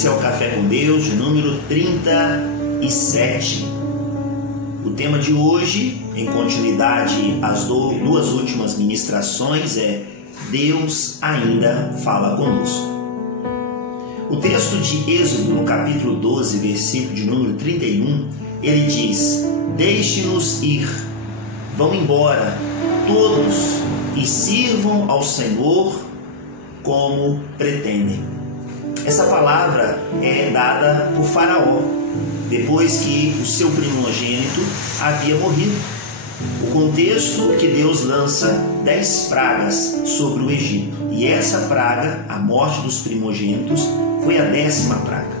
Esse é o Café com Deus, de número 37. O tema de hoje, em continuidade às duas últimas ministrações, é Deus ainda fala conosco. O texto de Êxodo, no capítulo 12, versículo de número 31, ele diz: deixe-nos ir, vão embora todos e sirvam ao Senhor como pretendem. Essa palavra é dada por Faraó, depois que o seu primogênito havia morrido. O contexto que Deus lança 10 pragas sobre o Egito. E essa praga, a morte dos primogênitos, foi a 10ª praga.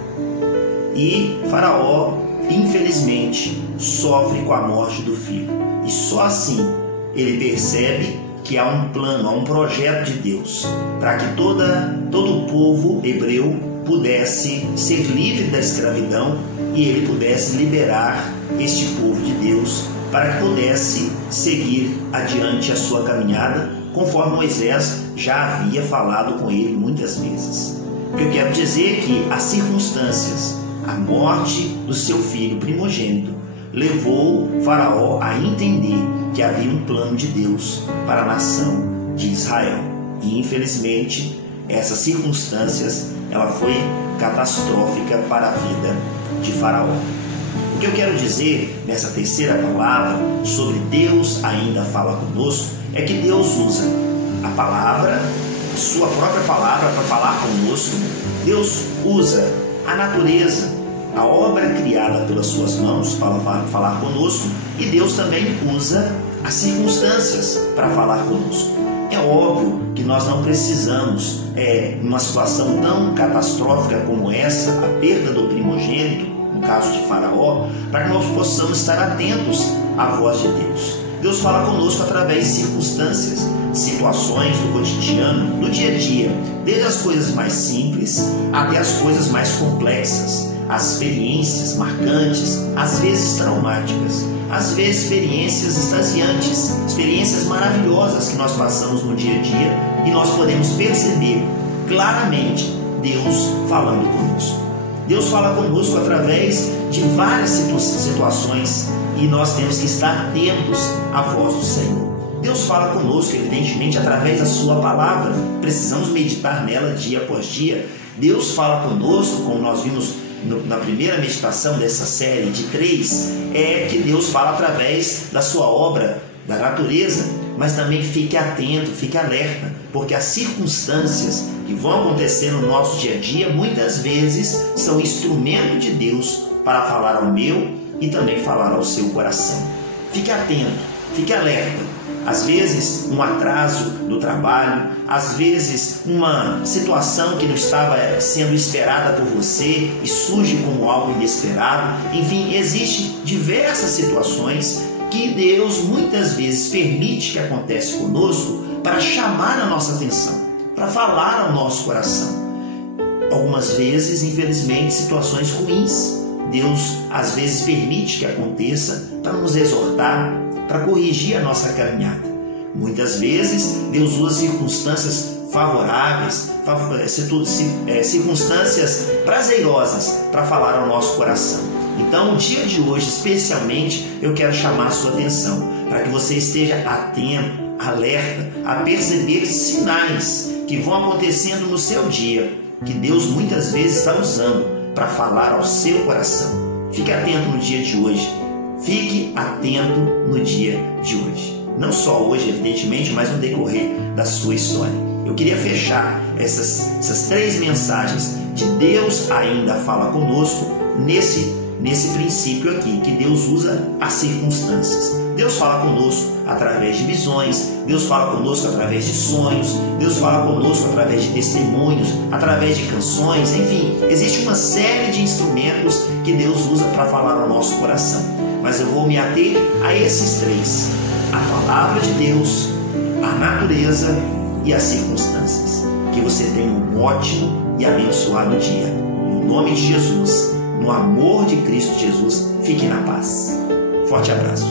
E Faraó, infelizmente, sofre com a morte do filho. E só assim ele percebe que há um plano, há um projeto de Deus para que todo o povo hebreu pudesse ser livre da escravidão e ele pudesse liberar este povo de Deus para que pudesse seguir adiante a sua caminhada, conforme Moisés já havia falado com ele muitas vezes. O que eu quero dizer é que as circunstâncias, a morte do seu filho primogênito, levou Faraó a entender que havia um plano de Deus para a nação de Israel. E infelizmente, essas circunstâncias, ela foi catastrófica para a vida de Faraó. O que eu quero dizer nessa terceira palavra sobre Deus ainda fala conosco é que Deus usa a palavra, a sua própria palavra, para falar conosco. Deus usa a natureza, a obra criada pelas suas mãos para falar conosco, e Deus também usa as circunstâncias para falar conosco. É óbvio que nós não precisamos, numa situação tão catastrófica como essa, a perda do primogênito, no caso de Faraó, para que nós possamos estar atentos à voz de Deus. Deus fala conosco através de circunstâncias, situações do cotidiano, do dia a dia, desde as coisas mais simples até as coisas mais complexas, as experiências marcantes, às vezes traumáticas, às vezes experiências extasiantes, experiências maravilhosas que nós passamos no dia a dia e nós podemos perceber claramente Deus falando conosco. Deus fala conosco através de várias situações e nós temos que estar atentos à voz do Senhor. Deus fala conosco, evidentemente, através da sua palavra. Precisamos meditar nela dia após dia. Deus fala conosco, como nós vimos na primeira meditação dessa série de 3, é que Deus fala através da sua obra, da natureza, mas também fique atento, fique alerta, porque as circunstâncias que vão acontecer no nosso dia a dia, muitas vezes são instrumento de Deus para falar ao meu e também falar ao seu coração. Fique atento, fique alerta. Às vezes um atraso no trabalho, às vezes uma situação que não estava sendo esperada por você e surge como algo inesperado. Enfim, existem diversas situações que Deus muitas vezes permite que aconteça conosco para chamar a nossa atenção, para falar ao nosso coração. Algumas vezes, infelizmente, situações ruins, Deus às vezes permite que aconteça para nos exortar, para corrigir a nossa caminhada. Muitas vezes Deus usa circunstâncias favoráveis, circunstâncias prazerosas para falar ao nosso coração. Então, no dia de hoje, especialmente, eu quero chamar a sua atenção para que você esteja atento, alerta, a perceber sinais que vão acontecendo no seu dia, que Deus muitas vezes está usando para falar ao seu coração. Fique atento no dia de hoje. Fique atento no dia de hoje. Não só hoje, evidentemente, mas no decorrer da sua história. Eu queria fechar essas 3 mensagens de Deus ainda fala conosco nesse princípio aqui, que Deus usa as circunstâncias. Deus fala conosco através de visões, Deus fala conosco através de sonhos, Deus fala conosco através de testemunhos, através de canções, enfim, existe uma série de instrumentos que Deus usa para falar ao nosso coração. Mas eu vou me ater a esses 3: a palavra de Deus, a natureza e as circunstâncias. Que você tenha um ótimo e abençoado dia. No nome de Jesus, no amor de Cristo Jesus, fique na paz. Forte abraço.